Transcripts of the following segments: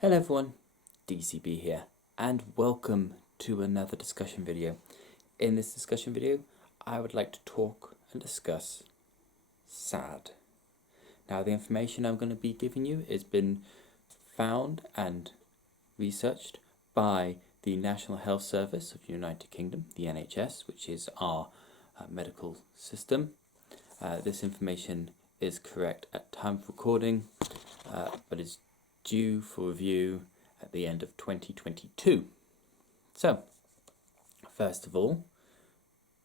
Hello everyone, DCB here, and welcome to another discussion video. In this discussion video, I would like to talk and discuss S.A.D. Now, the information I'm going to be giving you has been found and researched by the National Health Service of the United Kingdom, the NHS, which is our medical system. This information is correct at time of recording, but is due for review at the end of 2022. So, first of all,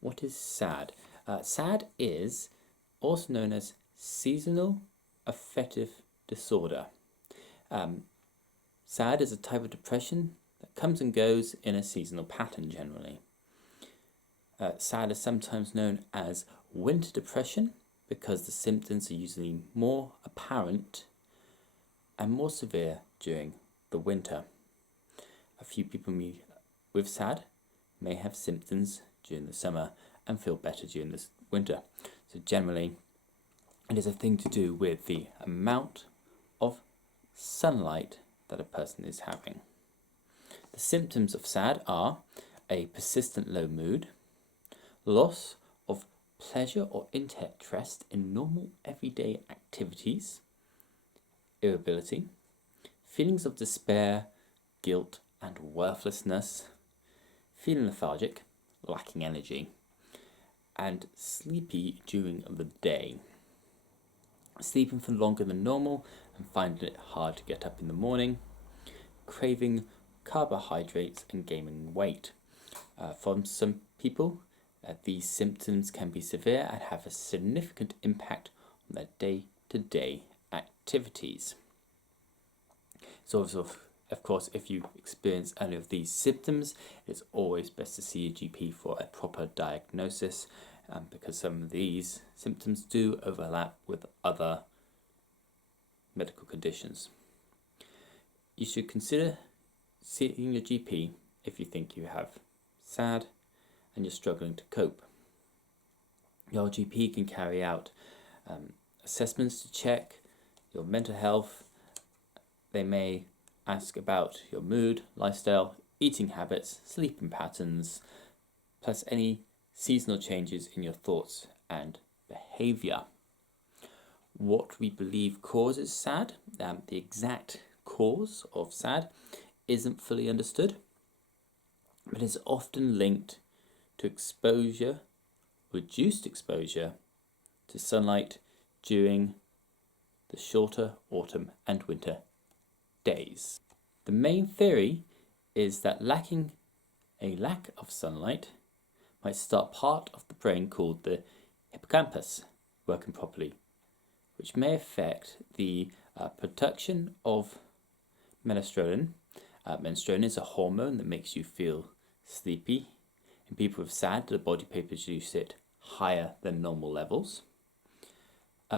what is S.A.D? S.A.D is also known as Seasonal Affective Disorder. S.A.D is a type of depression that comes and goes in a seasonal pattern generally. S.A.D is sometimes known as winter depression because the symptoms are usually more apparent and more severe during the winter. A few people with S.A.D may have symptoms during the summer and feel better during the winter. So generally, it is a thing to do with the amount of sunlight that a person is having. The symptoms of S.A.D are a persistent low mood, loss of pleasure or interest in normal everyday activities, irritability, feelings of despair, guilt and worthlessness, feeling lethargic, lacking energy, and sleepy during the day. Sleeping for longer than normal and finding it hard to get up in the morning, craving carbohydrates and gaining weight. For some people, these symptoms can be severe and have a significant impact on their day-to-day activities. So, of course, if you experience any of these symptoms, it's always best to see a GP for a proper diagnosis, because some of these symptoms do overlap with other medical conditions. You should consider seeing your GP if you think you have S.A.D and you're struggling to cope. Your GP can carry out assessments to check your mental health. They may ask about your mood, lifestyle, eating habits, sleeping patterns, plus any seasonal changes in your thoughts and behaviour. What we believe causes S.A.D, the exact cause of S.A.D isn't fully understood, but is often linked to exposure, reduced exposure to sunlight during the shorter autumn and winter days. The main theory is that a lack of sunlight might start part of the brain called the hippocampus working properly, which may affect the production of melatonin. Melatonin is a hormone that makes you feel sleepy. In people with S.A.D, the body produces it higher than normal levels.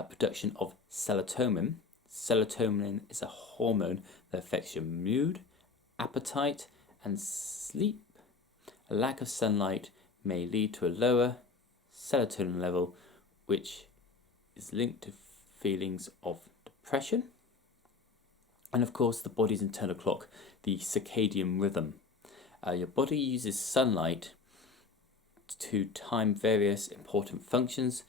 Production of serotonin. Serotonin is a hormone that affects your mood, appetite, and sleep. A lack of sunlight may lead to a lower serotonin level, which is linked to feelings of depression. And of course, the body's internal clock, the circadian rhythm. Your body uses sunlight to time various important functions,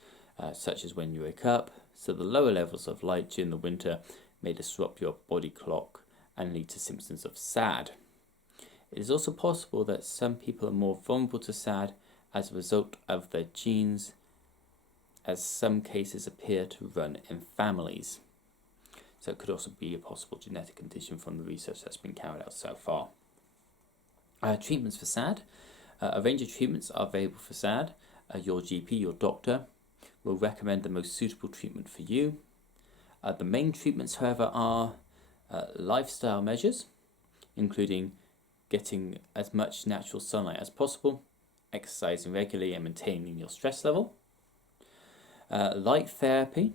such as when you wake up, so the lower levels of light during the winter may disrupt your body clock and lead to symptoms of S.A.D. It is also possible that some people are more vulnerable to S.A.D as a result of their genes, as some cases appear to run in families. So it could also be a possible genetic condition from the research that's been carried out so far. Treatments for S.A.D. A range of treatments are available for S.A.D. Your GP, your doctor, will recommend the most suitable treatment for you. The main treatments, however, are lifestyle measures, including getting as much natural sunlight as possible, exercising regularly and maintaining your stress level. Light therapy,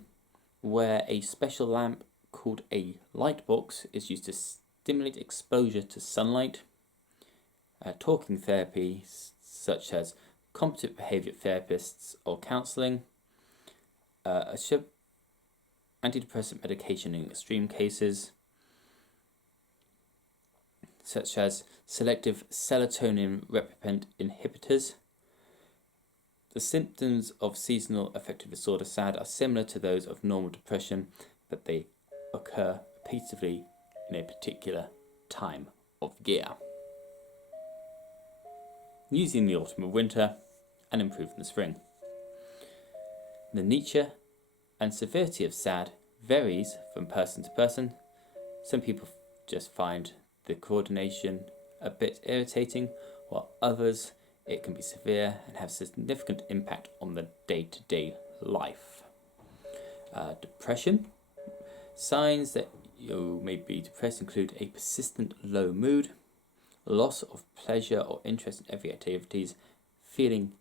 where a special lamp called a light box is used to stimulate exposure to sunlight. Talking therapy, such as cognitive behaviour therapists or counselling. Antidepressant medication in extreme cases. such as selective serotonin replicant inhibitors. The symptoms of seasonal affective disorder SAD are similar to those of normal depression, but they occur repeatedly in a particular time of year. Usually in the autumn or winter, and improve in the spring. The nature and severity of SAD varies from person to person. Some people just find the coordination a bit irritating, while others it can be severe and have significant impact on the day-to-day life. Depression. Signs that you may be depressed include a persistent low mood, loss of pleasure or interest in every activities, feeling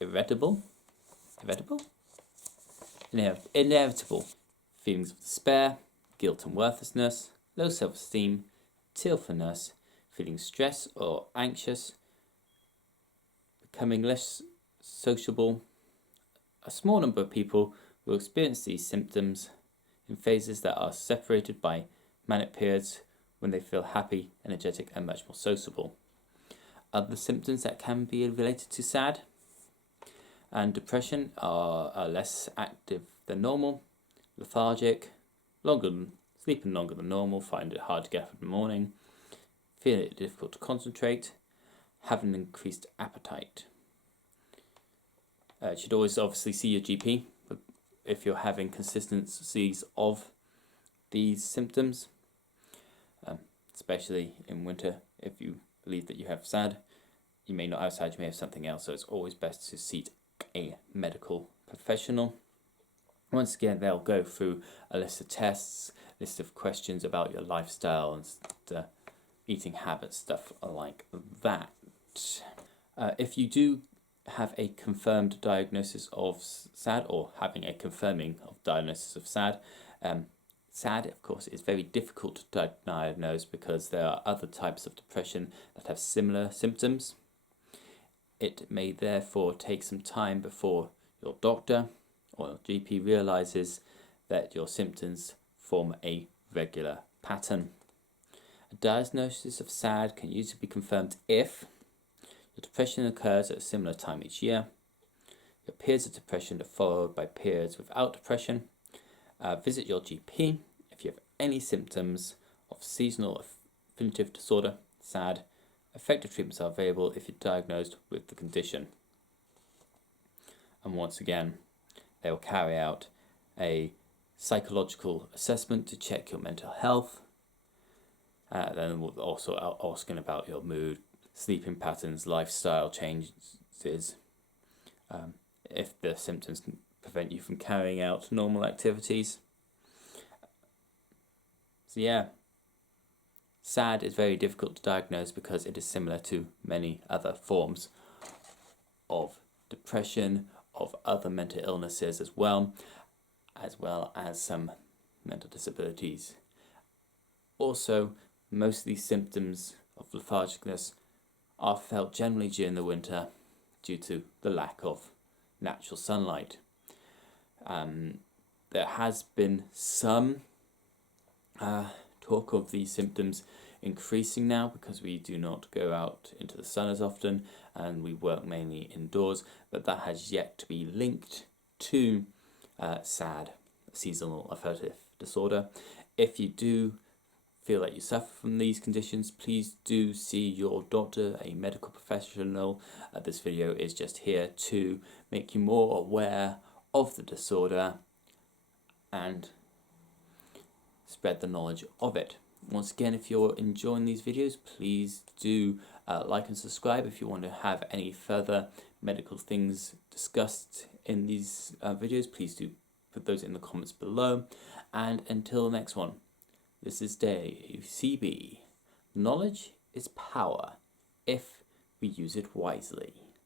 inevitable feelings of despair, guilt and worthlessness, low self-esteem, tearfulness, feeling stressed or anxious, becoming less sociable. A small number of people will experience these symptoms in phases that are separated by manic periods when they feel happy, energetic and much more sociable. Other symptoms that can be related to SAD and depression are less active than normal, lethargic, sleeping longer than normal, find it hard to get up in the morning, feel it difficult to concentrate, having increased appetite. You should always obviously see your GP if you're having consistencies of these symptoms, especially in winter. If you believe that you have SAD, you may not have SAD, you may have something else, so it's always best to seek a medical professional. Once again, they'll go through a list of tests, list of questions about your lifestyle and eating habits, stuff like that. If you do have a confirmed diagnosis of SAD or having a confirming of diagnosis of SAD, SAD, of course, is very difficult to diagnose because there are other types of depression that have similar symptoms. It may therefore take some time before your doctor or GP realizes that your symptoms form a regular pattern. A diagnosis of SAD can usually be confirmed if your depression occurs at a similar time each year, your periods of depression are followed by periods without depression. Visit your GP if you have any symptoms of seasonal affective disorder, SAD. Effective treatments are available if you're diagnosed with the condition. And once again, they will carry out a psychological assessment to check your mental health. Then we'll also asking about your mood, sleeping patterns, lifestyle changes, if the symptoms can prevent you from carrying out normal activities. So yeah, SAD is very difficult to diagnose because it is similar to many other forms of depression, of other mental illnesses as well as some mental disabilities. Also, most of these symptoms of lethargicness are felt generally during the winter due to the lack of natural sunlight. There has been some talk of these symptoms increasing now because we do not go out into the sun as often and we work mainly indoors, but that has yet to be linked to SAD, Seasonal Affective Disorder. If you do feel that you suffer from these conditions, please do see your doctor, a medical professional. This video is just here to make you more aware of the disorder and spread the knowledge of it. Once again, if you're enjoying these videos, please do like and subscribe. If you want to have any further medical things discussed in these videos, please do put those in the comments below. And until the next one, this is Dave, CB. Knowledge is power if we use it wisely.